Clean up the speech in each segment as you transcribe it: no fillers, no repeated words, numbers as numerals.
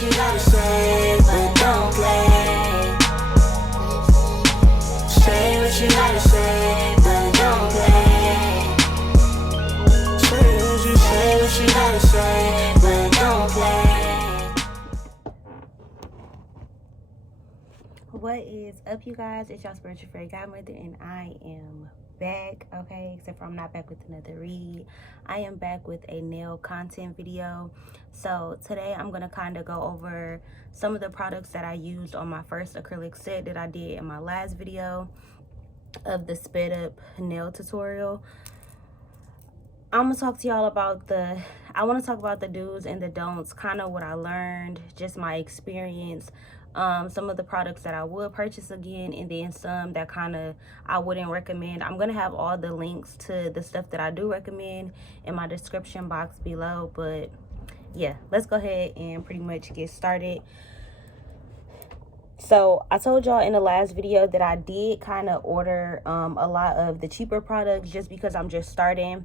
what you gotta say, but don't play. Say what you gotta say, but don't play. Say what you gotta say, but don't play. What is up, you guys? It's your spiritual fairy godmother, and I am back. Okay, except for I'm not back with another read. I am back with a nail content video. So today I'm gonna kind of go over some of the products that I used on my first acrylic set that I did in my last video of the sped up nail tutorial. I'm gonna talk to y'all about I want to talk about the do's and the don'ts, kind of what I learned, just my experience, some of the products that I would purchase again, and then some that kind of I wouldn't recommend. I'm gonna have all the links to the stuff that I do recommend in my description box below. But yeah, let's go ahead and pretty much get started. So I told y'all in the last video that I did kind of order a lot of the cheaper products just because I'm just starting.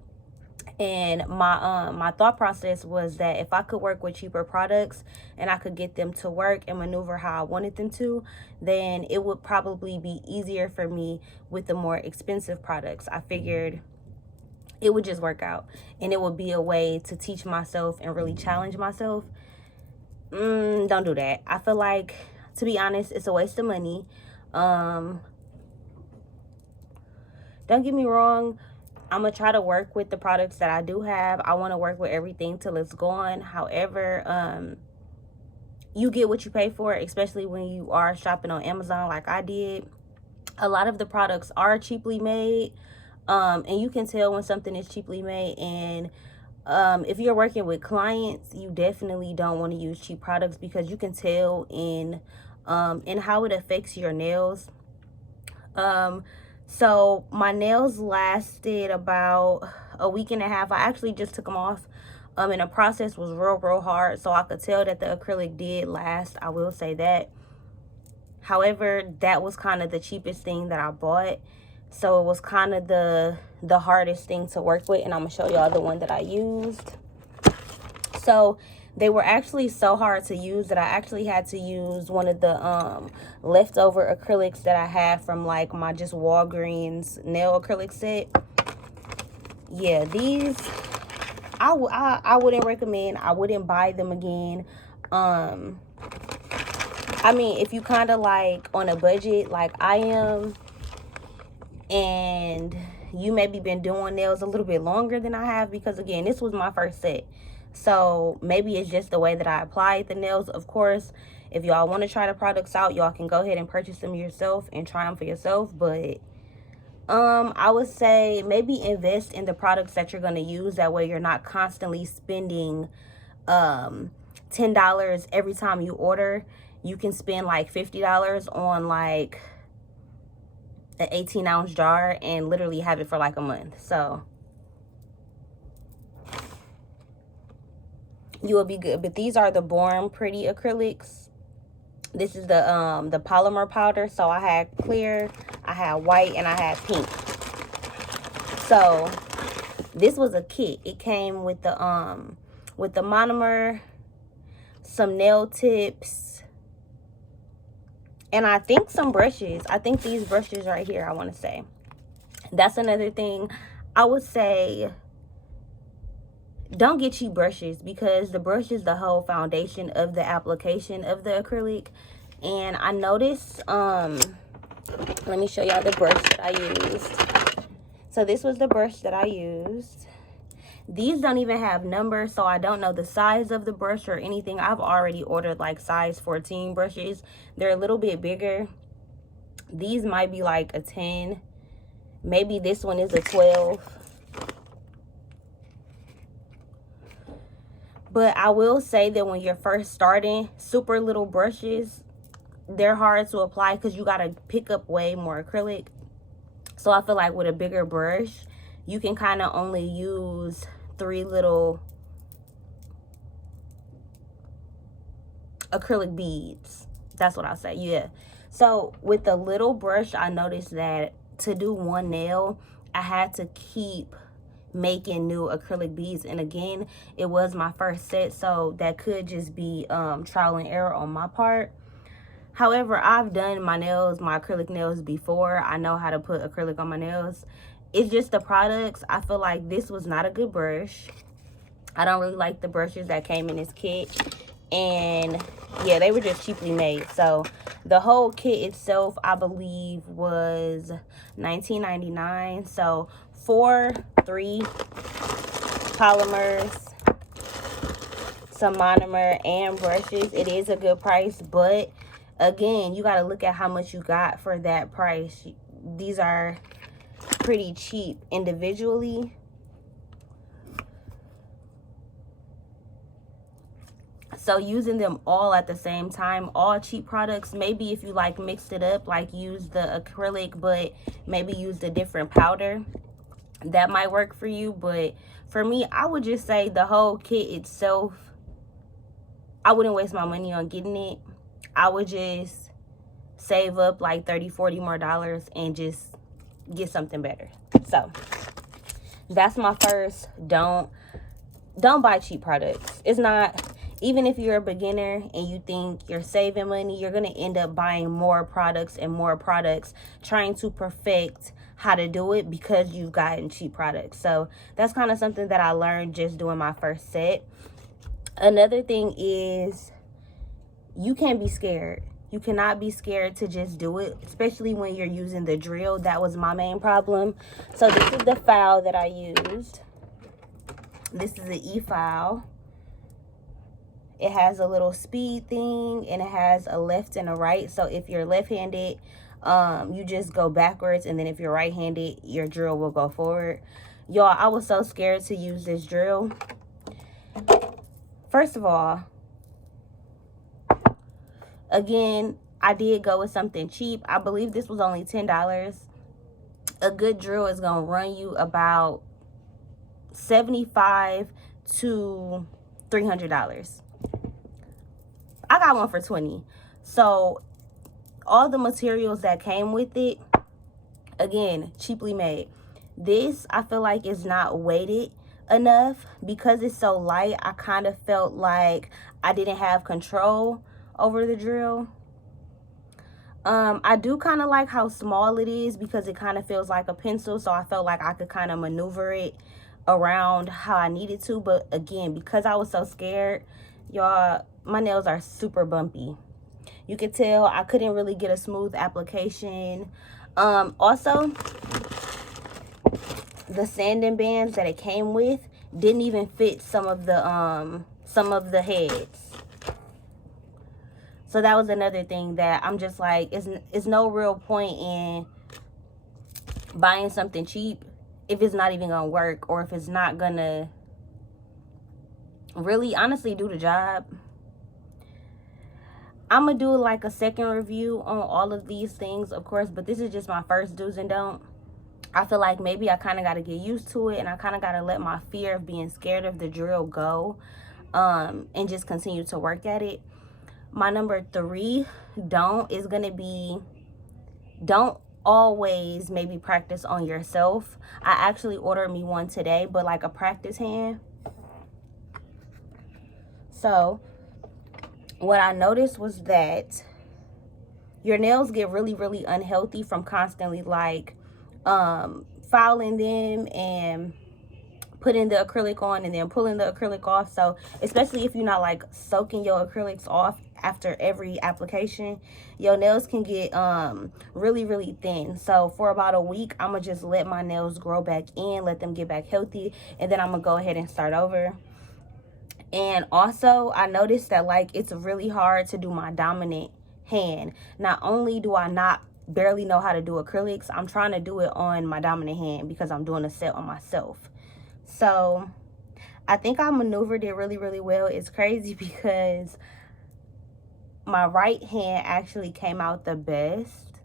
And my thought process was that if I could work with cheaper products and I could get them to work and maneuver how I wanted them to, then it would probably be easier for me with the more expensive products. I figured it would just work out, and it would be a way to teach myself and really challenge myself. Don't do that. I feel like, to be honest, it's a waste of money. Don't get me wrong, I'm gonna try to work with the products that I do have. I want to work with everything till it's gone. However, you get what you pay for, especially when you are shopping on Amazon like I did. A lot of the products are cheaply made, and you can tell when something is cheaply made. And if you're working with clients, you definitely don't want to use cheap products because you can tell in how it affects your nails. So my nails lasted about a week and a half. I actually just took them off, and the process was real hard, so I could tell that the acrylic did last. I will say that. However, that was kind of the cheapest thing that I bought, so it was kind of the hardest thing to work with. And I'm gonna show y'all the one that I used. So they were actually so hard to use that I actually had to use one of the leftover acrylics that I had from like my just Walgreens nail acrylic set. Yeah, these I wouldn't recommend. I wouldn't buy them again. I mean, if you kind of like on a budget like I am, and you maybe been doing nails a little bit longer than I have, because again, this was my first set. So maybe it's just the way that I applied the nails. Of course, if y'all want to try the products out, y'all can go ahead and purchase them yourself and try them for yourself. But I would say maybe invest in the products that you're going to use. That way you're not constantly spending $10 every time you order. You can spend like $50 on like an 18-ounce jar and literally have it for like a month. So you will be good. But these are the Born Pretty acrylics. This is the polymer powder. So I had clear, I had white, and I had pink. So this was a kit. It came with the monomer, some nail tips, and I think some brushes. I think these brushes right here, I want to say. That's another thing. I would say don't get cheap brushes, because the brush is the whole foundation of the application of the acrylic. And I noticed, let me show y'all the brush that I used. So this was the brush that I used. These don't even have numbers, so I don't know the size of the brush or anything. I've already ordered like size 14 brushes. They're a little bit bigger. These might be like a 10. Maybe this one is a 12. But I will say that when you're first starting, super little brushes, they're hard to apply because you got to pick up way more acrylic. So I feel like with a bigger brush, you can kind of only use 3 little acrylic beads. That's what I'll say. Yeah. So with the little brush, I noticed that to do one nail, I had to keep making new acrylic beads. And again, it was my first set, so that could just be trial and error on my part. However, I've done my nails, my acrylic nails before. I know how to put acrylic on my nails. It's just the products. I feel like this was not a good brush. I don't really like the brushes that came in this kit. And yeah, they were just cheaply made. So the whole kit itself, I believe, was $19.99. So 3 polymers, some monomer, and brushes. It is a good price, but again, you got to look at how much you got for that price. These are pretty cheap individually. So using them all at the same time, all cheap products, maybe if you like mixed it up, like use the acrylic but maybe use a different powder, that might work for you. But for me, I would just say the whole kit itself, I wouldn't waste my money on getting it. I would just save up like $30-40 more and just get something better. So that's my first don't buy cheap products. It's not, even if you're a beginner and you think you're saving money, you're going to end up buying more products and more products, trying to perfect how to do it because you've gotten cheap products. So that's kind of something that I learned just doing my first set. Another thing is, you can't be scared. You cannot be scared to just do it, especially when you're using the drill. That was my main problem. So this is the file that I used. This is the e-file. It has a little speed thing, and it has a left and a right. So if you're left-handed, you just go backwards, and then if you're right-handed, your drill will go forward. Y'all, I was so scared to use this drill. First of all, again, I did go with something cheap. I believe this was only $10. A good drill is going to run you about $75 to $300. I got one for $20. So all the materials that came with it, again, cheaply made. This, I feel like, is not weighted enough. Because it's so light, I kind of felt like I didn't have control over the drill. I do kind of like how small it is because it kind of feels like a pencil, so I felt like I could kind of maneuver it around how I needed to. But again, because I was so scared, y'all, my nails are super bumpy. You could tell I couldn't really get a smooth application. Also, the sanding bands that it came with didn't even fit some of the heads. So that was another thing that I'm just like, it's no real point in buying something cheap if it's not even gonna work, or if it's not gonna really honestly do the job. I'm gonna do like a second review on all of these things, of course, but this is just my first do's and don't. I feel like maybe I kind of got to get used to it, and I kind of got to let my fear of being scared of the drill go, and just continue to work at it. My number 3 don't is going to be, don't always maybe practice on yourself. I actually ordered me one today, but like a practice hand. So what I noticed was that your nails get really unhealthy from constantly like filing them and putting the acrylic on and then pulling the acrylic off. So especially if you're not like soaking your acrylics off after every application, your nails can get really thin. So for about a week, I'm gonna just let my nails grow back in, let them get back healthy, and then I'm gonna go ahead and start over. And also, I noticed that like it's really hard to do my dominant hand. Not only do I not barely know how to do acrylics, I'm trying to do it on my dominant hand because I'm doing a set on myself. So I think I maneuvered it really well. It's crazy because my right hand actually came out the best,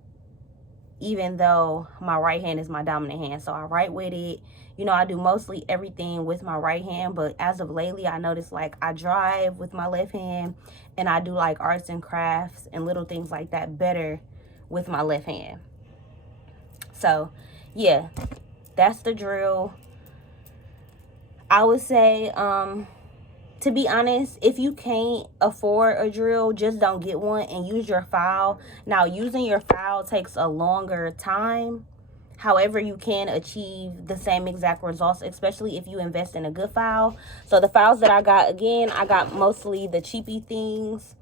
even though my right hand is my dominant hand. So I write with it. You know, I do mostly everything with my right hand, but as of lately, I noticed like I drive with my left hand, and I do like arts and crafts and little things like that better with my left hand. So yeah, that's the drill. I would say, to be honest, if you can't afford a drill, just don't get one and use your file. Now, using your file takes a longer time. However, you can achieve the same exact results, especially if you invest in a good file. So the files that I got, again, I got mostly the cheapy things.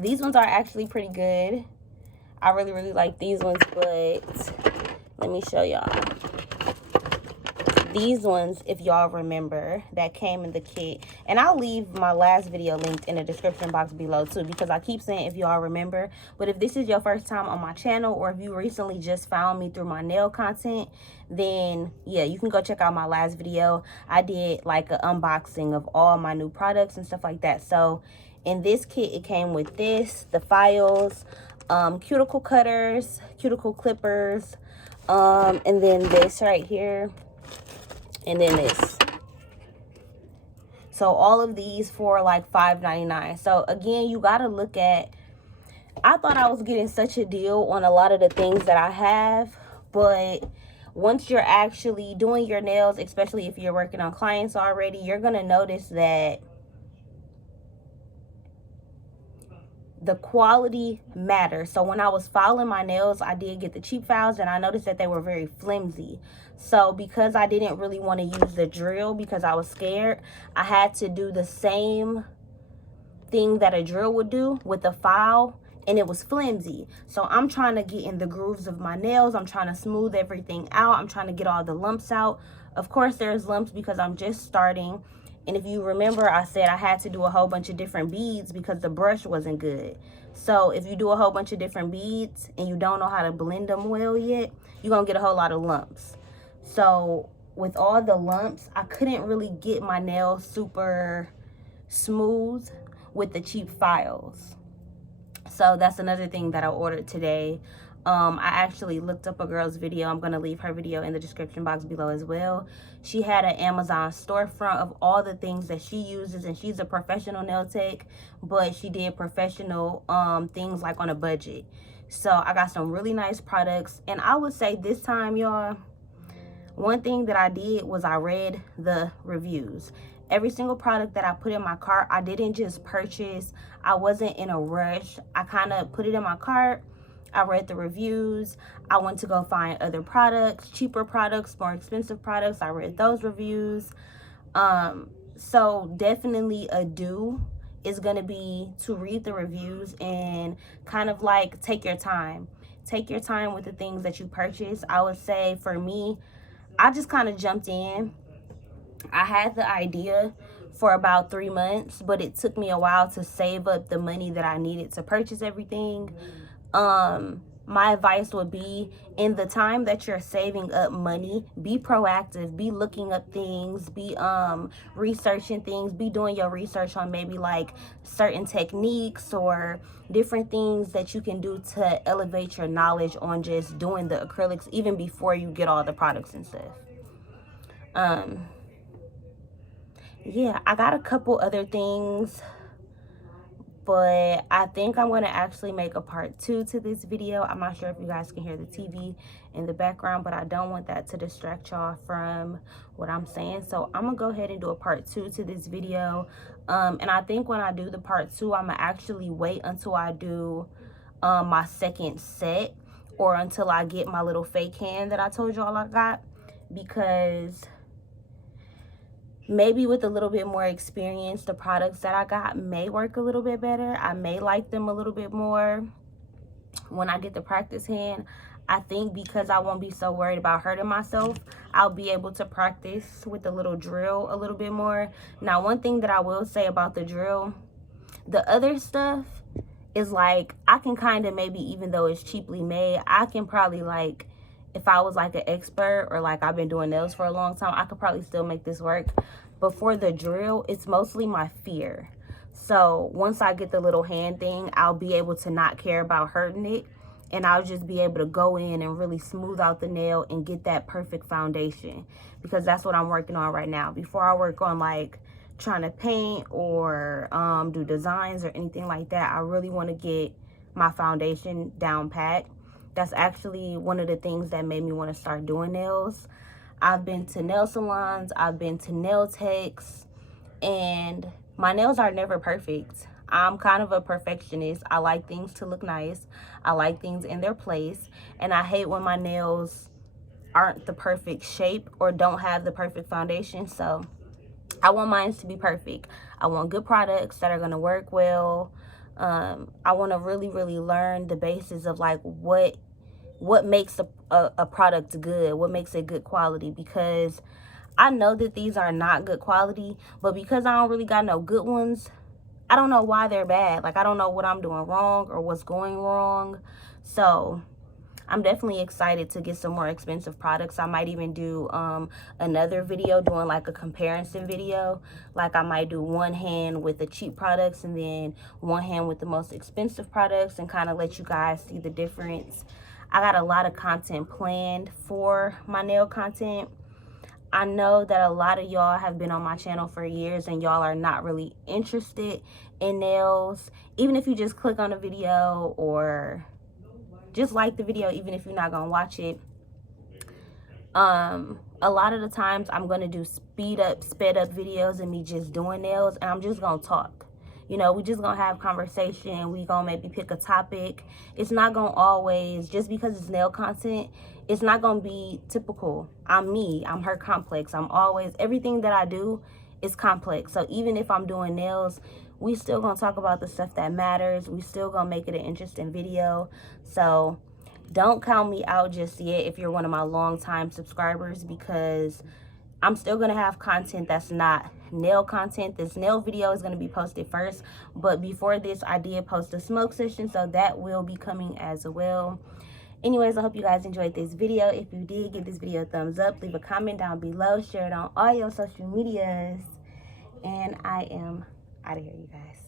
These ones are actually pretty good. I really, really like these ones, but let me show y'all. These ones, if y'all remember, that came in the kit. And I'll leave my last video linked in the description box below too, because I keep saying if y'all remember. But if this is your first time on my channel, or if you recently just found me through my nail content, then yeah, you can go check out my last video. I did like an unboxing of all my new products and stuff like that. So in this kit, it came with this, the files, cuticle cutters, cuticle clippers, and then this right here, and then this. So all of these for like $5.99. So again, you got to look at, I thought I was getting such a deal on a lot of the things that I have, but once you're actually doing your nails, especially if you're working on clients already, you're going to notice that the quality matters. So when I was filing my nails, I did get the cheap files, and I noticed that they were very flimsy. So because I didn't really want to use the drill because I was scared, I had to do the same thing that a drill would do with the file, and it was flimsy. So I'm trying to get in the grooves of my nails. I'm trying to smooth everything out. I'm trying to get all the lumps out. Of course, there's lumps because I'm just starting. And if you remember, I said I had to do a whole bunch of different beads because the brush wasn't good. So if you do a whole bunch of different beads and you don't know how to blend them well yet, you're going to get a whole lot of lumps. So with all the lumps, I couldn't really get my nails super smooth with the cheap files. So that's another thing that I ordered today. I actually looked up a girl's video. I'm going to leave her video in the description box below as well. She had an Amazon storefront of all the things that she uses, and she's a professional nail tech, but she did professional things like on a budget. So I got some really nice products, and I would say this time, y'all, one thing that I did was I read the reviews. Every single product that I put in my cart, I didn't just purchase. I wasn't in a rush. I kind of put it in my cart. I read the reviews. I went to go find other products, cheaper products, more expensive products. I read those reviews. So definitely a do is going to be to read the reviews and kind of like take your time. Take your time with the things that you purchase. I would say for me, I just kind of jumped in. I had the idea for about 3 months, but it took me a while to save up the money that I needed to purchase everything. My advice would be, in the time that you're saving up money, be proactive, be looking up things, be researching things, be doing your research on maybe like certain techniques or different things that you can do to elevate your knowledge on just doing the acrylics even before you get all the products and stuff. Yeah, I got a couple other things, but I think I'm going to actually make a part 2 to this video. I'm not sure if you guys can hear the TV in the background, but I don't want that to distract y'all from what I'm saying. So I'm going to go ahead and do a part 2 to this video. And I think when I do the part 2, I'm going to actually wait until I do my second set, or until I get my little fake hand that I told y'all I got, because maybe with a little bit more experience, the products that I got may work a little bit better. I may like them a little bit more when I get the practice hand. I think because I won't be so worried about hurting myself, I'll be able to practice with the little drill a little bit more. Now, one thing that I will say about the drill, the other stuff is like, I can kind of maybe, even though it's cheaply made, I can probably like, if I was like an expert or like I've been doing nails for a long time, I could probably still make this work. But for the drill, it's mostly my fear. So once I get the little hand thing, I'll be able to not care about hurting it. And I'll just be able to go in and really smooth out the nail and get that perfect foundation. Because that's what I'm working on right now. Before I work on like trying to paint or do designs or anything like that, I really want to get my foundation down pat. That's actually one of the things that made me want to start doing nails. I've been to nail salons, I've been to nail techs, and my nails are never perfect. I'm kind of a perfectionist. I like things to look nice. I like things in their place. And I hate when my nails aren't the perfect shape or don't have the perfect foundation. So I want mine to be perfect. I want good products that are going to work well. I want to really learn the basis of like what makes a product good, what makes it good quality, because I know that these are not good quality, but because I don't really got no good ones, I don't know why they're bad. Like, I don't know what I'm doing wrong or what's going wrong. So I'm definitely excited to get some more expensive products. I might even do another video doing like a comparison video. Like, I might do one hand with the cheap products and then one hand with the most expensive products, and kind of let you guys see the difference. I got a lot of content planned for my nail content. I know that a lot of y'all have been on my channel for years and y'all are not really interested in nails. Even if you just click on the video or just like the video, even if you're not gonna watch it. A lot of the times I'm gonna do sped up videos and me just doing nails, and I'm just gonna talk. You know, we just gonna have conversation. We gonna maybe pick a topic. It's not gonna always, just because it's nail content, it's not gonna be typical. I'm me, I'm her complex. I'm always, everything that I do is complex. So even if I'm doing nails, we still gonna talk about the stuff that matters. We still gonna make it an interesting video. So don't count me out just yet if you're one of my longtime subscribers, because I'm still going to have content that's not nail content. This nail video is going to be posted first, but before this I did post a smoke session, so that will be coming as well. Anyways, I hope you guys enjoyed this video. If you did, give this video a thumbs up, leave a comment down below, share it on all your social medias, and I am out of here, you guys.